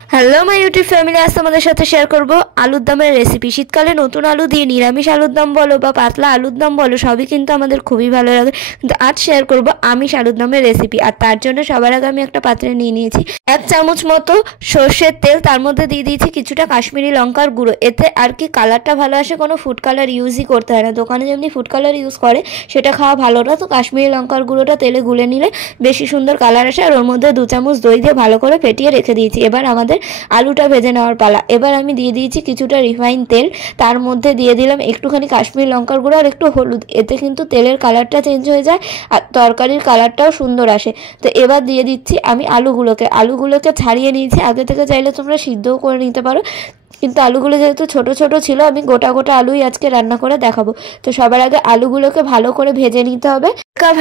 Hello my YouTube family, আজ তোমাদের সাথে শেয়ার করব আলুর দমের রেসিপি। শীতকালে নতুন আলু দিয়ে নিরামিষ আলুর দম বলো বা পাতলা আলুর দম বলো, সবই কিন্তু আমাদের খুবই ভালো লাগে। কিন্তু আজ শেয়ার করব আমিষ আলুর দমের রেসিপি। আর তার জন্য সবার আগে আমি একটা পাত্রে নিয়ে নিয়েছি 1 চামচ মতো সর্ষের তেল। তার মধ্যে দিয়ে দিয়েছি কিছুটা কাশ্মীরি লঙ্কার গুঁড়ো। এতে আর কি কালারটা ভালো আসে, কোনো ফুড কালার ইউজই করতে হয় না। দোকানে যেমনি ফুড কালার ইউজ করে সেটা খাওয়া ভালো না, তো কাশ্মীরি লঙ্কার গুঁড়োটা তেলে গুলে নিলে বেশি সুন্দর কালার আসে। আর ওর মধ্যে 2 চামচ দই দিয়ে ভালো করে ফেটিয়ে রেখে দিয়েছি। এবার আমাদের আলুটা ভেজে নেওয়ার পালা। এবার আমি দিয়ে দিয়েছি কিছুটা রিফাইন তেল, তার মধ্যে দিয়ে দিলাম একটুখানি কাশ্মীরি লঙ্কার গুঁড়ো আর একটু হলুদ। এতে কিন্তু তেলের কালারটা চেঞ্জ হয়ে যায় আর তরকারির কালারটাও সুন্দর আসে। তো এবার দিয়ে দিচ্ছি আমি আলুগুলোকে ছাড়িয়ে নিয়েছি। আগে থেকে চাইলে তোমরা সিদ্ধও করে নিতে পারো, কিন্তু আলুগুলো যেহেতু ছোট ছোট ছিল, আমি গোটা গোটা আলুই আজকে রান্না করে দেখাবো। তো সবার আগে আলুগুলোকে ভালো করে ভেজে নিতে হবে।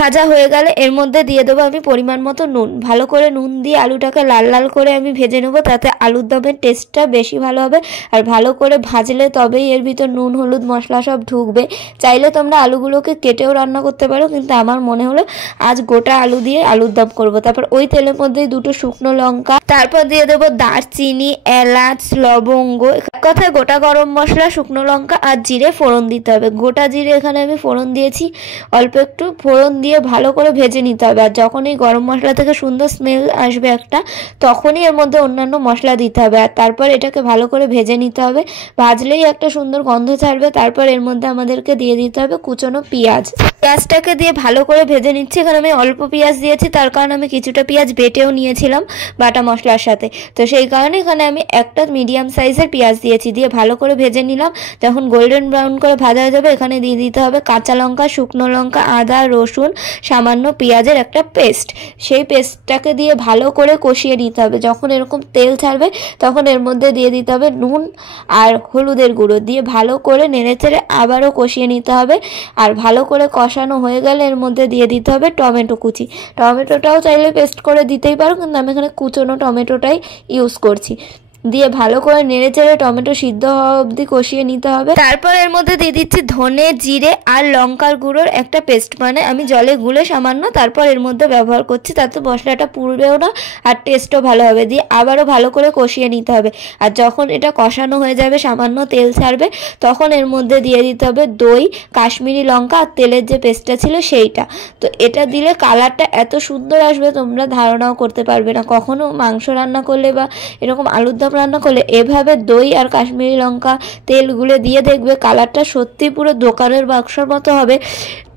ভাজা হয়ে গেলে এর মধ্যে দিয়ে দেবো আমি পরিমাণ মতো নুন। ভালো করে নুন দিয়ে আলুটাকে লাল লাল করে আমি ভেজে নেবো, তাতে আলুর দমের টেস্টটা বেশি ভালো হবে। আর ভালো করে ভাজলে তবেই এর ভিতর নুন হলুদ মশলা সব ঢুকবে। চাইলে তোমরা আলুগুলোকে কেটেও রান্না করতে পারো, কিন্তু আমার মনে হলো আজ গোটা আলু দিয়ে আলুর দম করবো। তারপর ওই তেলের মধ্যে 2টো শুকনো লঙ্কা, তারপর দিয়ে দেবো দারচিনি, এলাচ, লবঙ্গ, কথায় গোটা গরম মশলা, শুকনো লঙ্কা আর জিরে ফোড়ন দিতে হবে। গোটা জিরে এখানে আমি ফোড়ন দিয়েছি অল্প একটু। ফোড়ন দিয়ে ভালো করে ভেজে নিতে হবে। আর যখন এই গরম মশলা থেকে সুন্দর স্মেল আসবে একটা, তখনই এর মধ্যে অন্যান্য মশলা দিতে হবে। আর তারপর এটাকে ভালো করে ভেজে নিতে হবে। ভাজলেই একটা সুন্দর গন্ধ ছাড়বে। তারপর এর মধ্যে আমাদেরকে দিয়ে দিতে হবে কুচনো পেঁয়াজটাকে দিয়ে ভালো করে ভেজে নিচ্ছি। এখানে আমি অল্প পেঁয়াজ দিয়েছি, তার কারণ আমি কিছুটা পেঁয়াজ বেটেও নিয়েছিলাম বাটা মশলার সাথে। তো সেই কারণে এখানে আমি একটা মিডিয়াম সাইজের পেঁয়াজ দিয়েছি। দিয়ে ভালো করে ভেজে নিলাম। যখন গোল্ডেন ব্রাউন করে ভাজা হয়ে যাবে, এখানে দিয়ে দিতে হবে কাঁচা লঙ্কা, শুকনো লঙ্কা, আদা, রসুন, সামান্য পেঁয়াজের একটা পেস্ট। সেই পেস্টটাকে দিয়ে ভালো করে কষিয়ে নিতে হবে। যখন এরকম তেল ছাড়বে তখন এর মধ্যে দিয়ে দিতে হবে নুন আর হলুদের গুঁড়ো। দিয়ে ভালো করে নেড়েচেড়ে আবারও কষিয়ে নিতে হবে। আর ভালো করে কষানো হয়ে গেলে এর মধ্যে দিয়ে দিতে হবে টমেটো কুচি। টমেটোটাও চাইলে পেস্ট করে দিতেই পারো, কিন্তু আমি এখানে কুচনো টমেটোটাই ইউজ করছি। দিয়ে ভালো করে নেড়েচেড়ে টমেটো সিদ্ধ হওয়া অবধি কষিয়ে নিতে হবে। তারপর এর মধ্যে দিয়ে দিচ্ছি ধনে, জিরে আর লঙ্কার গুঁড়োর একটা পেস্ট, মানে আমি জলে গুলে সামান্য তারপর এর মধ্যে ব্যবহার করছি, তাতে মশলাটা পুড়বেও না আর টেস্টও ভালো হবে। দিয়ে আবারও ভালো করে কষিয়ে নিতে হবে। আর যখন এটা কষানো হয়ে যাবে, সামান্য তেল ছাড়বে, তখন এর মধ্যে দিয়ে দিতে হবে দই, কাশ্মীরি লঙ্কা আর তেলের যে পেস্টটা ছিল সেইটা। তো এটা দিলে কালারটা এত সুন্দর আসবে তোমরা ধারণাও করতে পারবে না। কখনো মাংস রান্না করলে বা এরকম আলুর দম রান্না করলে এভাবে দই আর কাশ্মীরি লঙ্কা তেল গুলে দিয়ে দেখবে কালারটা সত্যি পুরো দোকানের বাক্সর মতো হবে।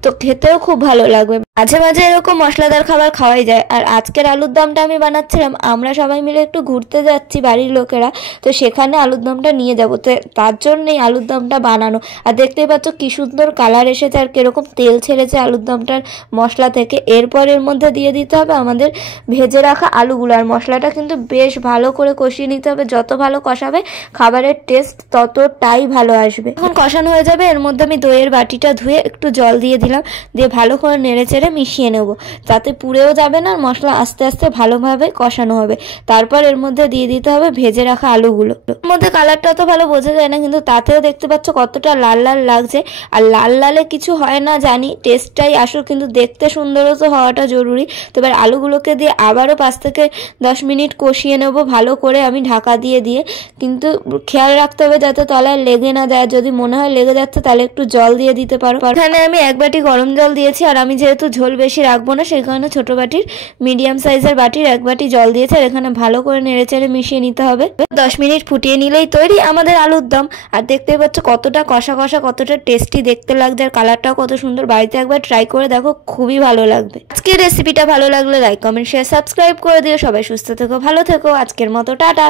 তো খেতেও খুব ভালো লাগবে। মাঝে মাঝে এরকম মশলাদার খাবার খাওয়াই যায়। আর আজকের আলুর দমটা আমি বানাচ্ছিলাম, আমরা সবাই মিলে একটু ঘুরতে যাচ্ছি বাড়ির লোকেরা, তো সেখানে আলুর দমটা নিয়ে যাবো। তো তার জন্যই আলুর দমটা বানানো। আর দেখতেই পাচ্ছ কি সুন্দর কালার এসেছে আর কিরকম তেল ছেড়েছে আলুর দমটার মশলা থেকে। এরপর এর মধ্যে দিয়ে দিতে হবে আমাদের ভেজে রাখা আলুগুলো। আর মশলাটা কিন্তু বেশ ভালো করে কষিয়ে নিতে হবে। যত ভালো কষাবে খাবারের টেস্ট ততটাই ভালো আসবে। এখন কষানো হয়ে যাবে, এর মধ্যে আমি দইয়ের বাটিটা ধুয়ে একটু জল দিয়ে দিলাম। দিয়ে ভালো করে নেড়েচেড়ে মিশিয়ে নেব, যাতে পুড়েও যাবে না, মশলা আস্তে আস্তে ভালোভাবে কষানো হবে। তারপর এর মধ্যে দিয়ে দিতে হবে ভেজে রাখা আলুগুলো। এর মধ্যে কালারটা তো ভালো বোঝা যায় না, কিন্তু তাতেও দেখতে পাচ্ছ কতটা লাল লাল লাগছে। আর লাল লালে কিছু হয় না জানি, টেস্টটাই আসুক, কিন্তু দেখতে সুন্দরও তো হওয়াটা জরুরি। তো এবার আলুগুলোকে দিয়ে আবারও 5 থেকে 10 মিনিট কষিয়ে নেব ভালো করে আমি ঢাকা দিয়ে। কিন্তু খেয়াল রাখতে হবে যাতে তলায় লেগে না যায়। যদি মনে হয় লেগে যাচ্ছে তাহলে একটু জল দিয়ে দিতে পারো। এখানে আমি 1 বাটি গরম জল দিয়েছি। আর আমি যেহেতু ঝোল বেশি রাখবো না, সেই কারণে ছোট বাটির মিডিয়াম সাইজের বাটির 1 বাটি জল দিয়েছি। আর এখানে ভালো করে নেড়েচেড়ে মিশিয়ে নিতে হবে। 10 মিনিট ফুটিয়ে নিলেই তৈরি আমাদের আলুর দম। আর দেখতেই পাচ্ছ কতটা কষা কষা, কতটা টেস্টি দেখতে লাগছে, আর কালারটাও কত সুন্দর। বাড়িতে একবার ট্রাই করে দেখো, খুবই ভালো লাগবে। আজকের রেসিপিটা ভালো লাগলে লাইক, কমেন্ট, শেয়ার, সাবস্ক্রাইব করে দিও। সবাই সুস্থ থেকো, ভালো থেকো। আজকের মতো টাটা।